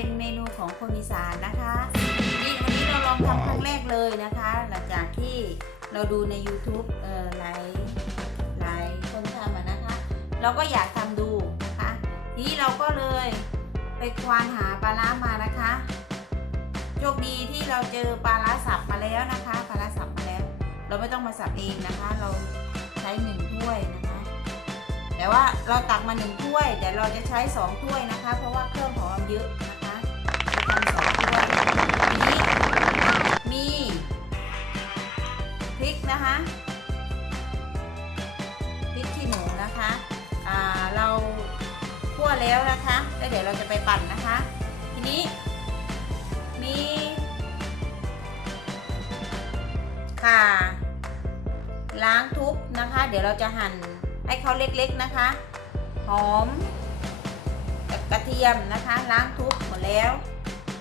เป็นเมนูของคนอีสานนะคะนี่วันนี้เราลองทำครั้งแรกเลยนะคะ หลังจากที่เราดูใน YouTube เอ่อหลายหลายคนทำนะคะ เราก็อยากทำดูนะคะทีนี้เราก็เลยไปควานหาปลาร้ามานะคะโชคดีที่เราเจอปลาร้าสับมาแล้วนะคะปลาร้าสับมาแล้ว เราไม่ต้องมาสับเองนะคะ เราใช้หนึ่งถ้วยนะคะ แต่ว่าเราตักมาหนึ่งถ้วยเดี๋ยวเราจะใช้สองถ้วยนะคะ เพราะว่าเครื่องของเราเยอะ คำสองถ้วยทีนี้มีพริกนะคะพริกขี้หนูนะคะเราคั่วแล้วนะคะแล้วเดี๋ยวเราจะไปปั่นนะคะ ทีนี้มีข่าล้างทุบนะคะ เดี๋ยวเราจะหั่นให้เขาเล็กๆนะคะ หอมกระเทียมนะคะ ล้างทุบหมดแล้ว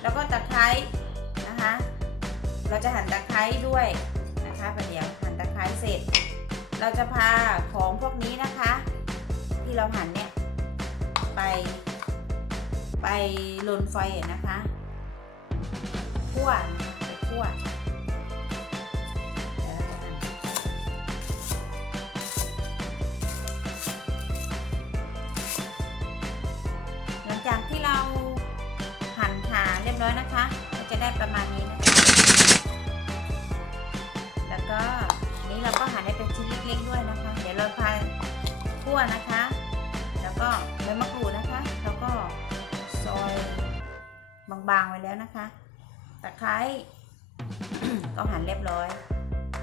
แล้วก็ตะไคร้นะคะ เราจะหั่นตะไคร้ด้วยนะคะประเดี๋ยวหั่นตะไคร้เสร็จ เราจะพาของพวกนี้นะคะ ที่เราหั่นเนี่ยไป ไปลนไฟนะคะคั่วนะคะไปคั่ว ประมาณนี้นะคะแล้วก็นี้เราก็หั่นให้เป็นชิ้นเล็กๆด้วยนะคะ เดี๋ยวเราพาคั่วนะคะ แล้วก็ใบมะกรูดนะคะ แล้วก็ซอยบางๆไว้แล้วนะคะ ตะไคร้ก็หั่นเรียบร้อย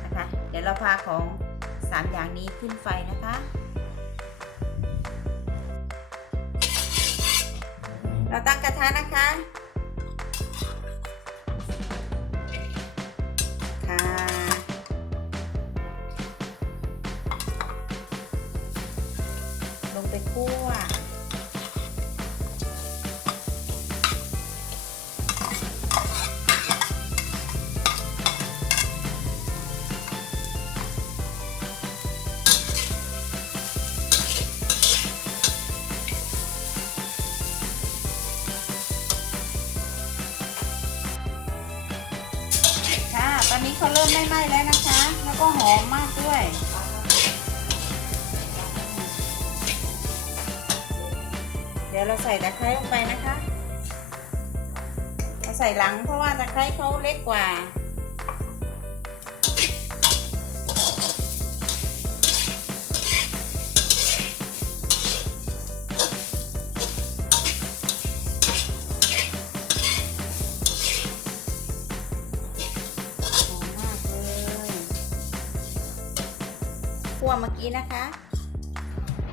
นะคะ เดี๋ยวเราพาของสามอย่างนี้ขึ้นไฟนะคะ เราตั้งกระทะนะคะค่ะ อนนี้เขาเริ่มไหม้ๆแล้วนะคะ แล้วก็หอมมากด้วย เดี๋ยวเราใส่ตะไคร้ลงไปนะคะ เราใส่หลังเพราะว่าตะไคร้เขาเล็กกว่า กี้นะคะ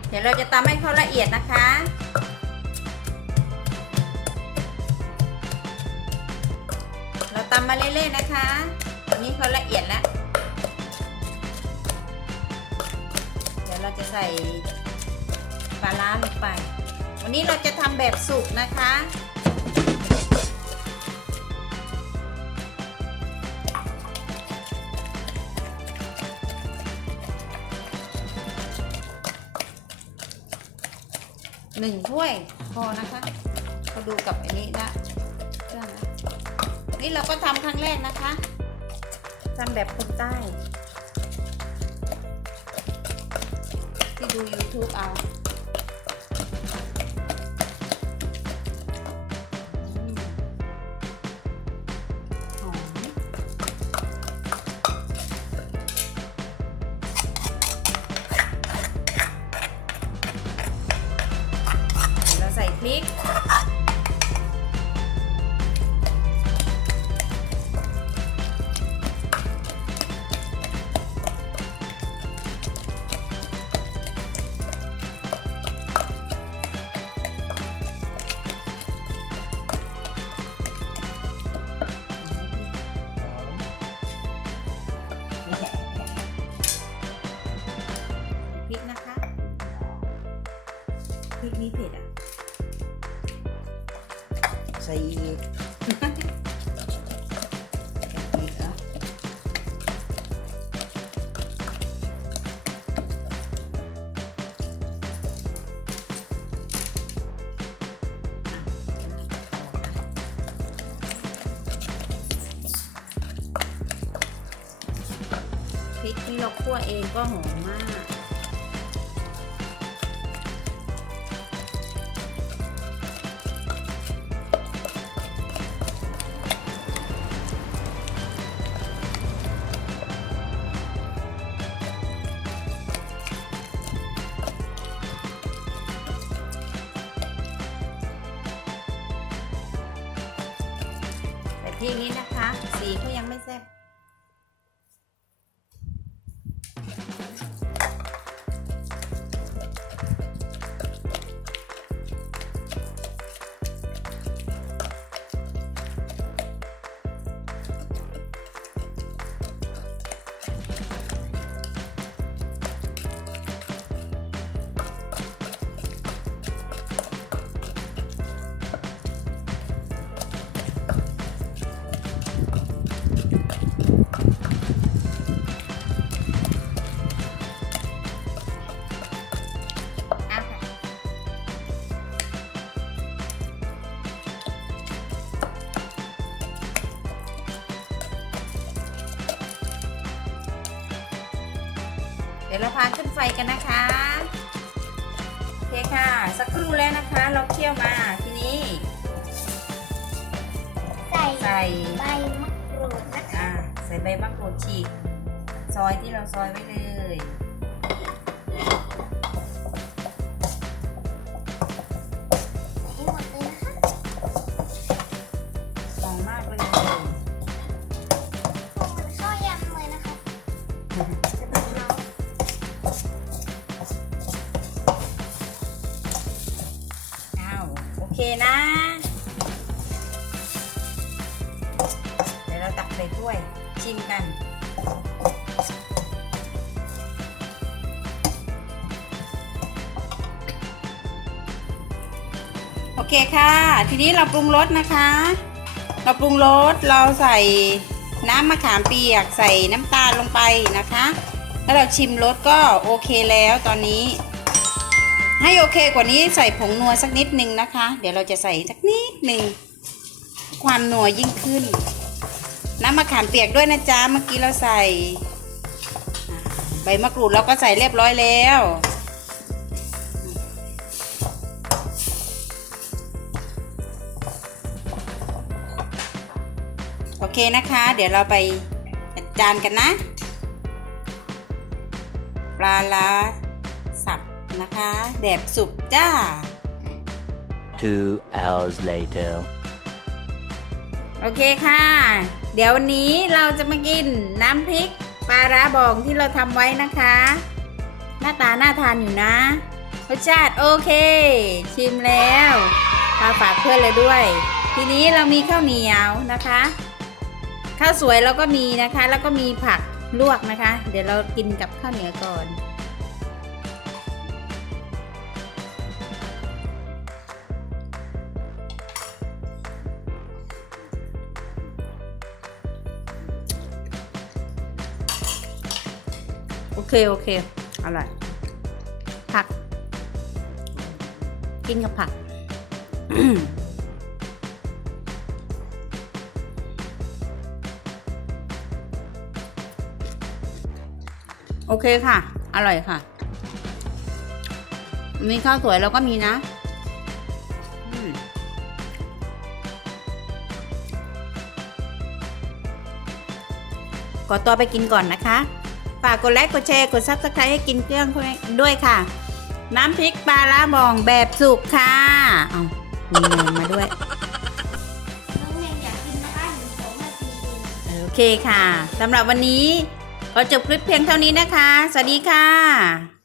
เดี๋ยวเราจะตำให้เขาละเอียดนะคะ เราตำมาเรื่อยๆนะคะตอนนี้เขาละเอียดแล้ว เดี๋ยวเราจะใส่ปลาร้าลงไป วันนี้เราจะทำแบบสุกนะคะ หนึ่งถ้วยพอนะคะ ก็ดูกับอันนี้นะเครื่องนะนี่เราก็ทำครั้งแรกนะคะทำแบบคนใต้ ที่ดู YouTube เอา พริกนี้เผ็ดอะ ใส่อีกพริกที่เราคั่วเองก็หอมมาก สีเข ดี๋ยวเราพาขึ้นไฟกันนะคะโอเคค่ะ สักครู่แล้วนะคะ เราเคี่ยวมาทีนี้ ใส่ใส่ใบมะกรูดนะคะ อ่าใส่ใบมะกรูดฉีก ซอยที่เราซอยไว้เลย นะ เดี๋ยวเราตักใส่ถ้วยชิมกันโอเคค่ะ ทีนี้เราปรุงรสนะคะ เราปรุงรสเราใส่น้ำมะขามเปียก ใส่น้ำตาลลงไปนะคะ แล้วเราชิมรสก็โอเคแล้วตอนนี้ ให้โอเคกว่านี้ใส่ผงนัวสักนิดนึงนะคะ เดี๋ยวเราจะใส่สักนิดหนึ่งความนัวยิ่งขึ้น น้ำมะขามเปียกด้วยนะจ๊ะเมื่อกี้เราใส่ใบมะกรูดเราก็ใส่เรียบร้อยแล้ว โอเคนะคะ เดี๋ยวเราไปจัดจานกันนะ ปลาล้า นะคะ แดบสุกจ้า Two hours later. โอเคค่ะ เดี๋ยววันนี้เราจะมากินน้ำพริกปลาร้าบองที่เราทำไว้นะคะ หน้าตาน่าทานอยู่นะรสชาติโอเค ชิมแล้วมาฝากเพื่อนเลยด้วย ทีนี้เรามีข้าวเหนียวนะคะ ข้าวสวยเราก็มีนะคะ แล้วก็มีผักลวกนะคะ เดี๋ยวเรากินกับข้าวเหนียวก่อน โอเค โอเค อร่อย ผัก กินกับผัก โอเคค่ะ อร่อยค่ะ มีข้าวสวยแล้วก็มีนะอืมขอตัวไปกินก่อนนะคะ ฝากกดไลค์กดแชร์กดซับสไครต์ให้กินเครื่องด้วยค่ะ น้ำพริกปลาล้าบองแบบสุกค่ะเอามีเนมาด้วย น้องเมย์อยากกินนะคะหนูขอมากินเองโอเคค่ะสำหรับวันนี้ก็จบคลิปเพียงเท่านี้นะคะ สวัสดีค่ะ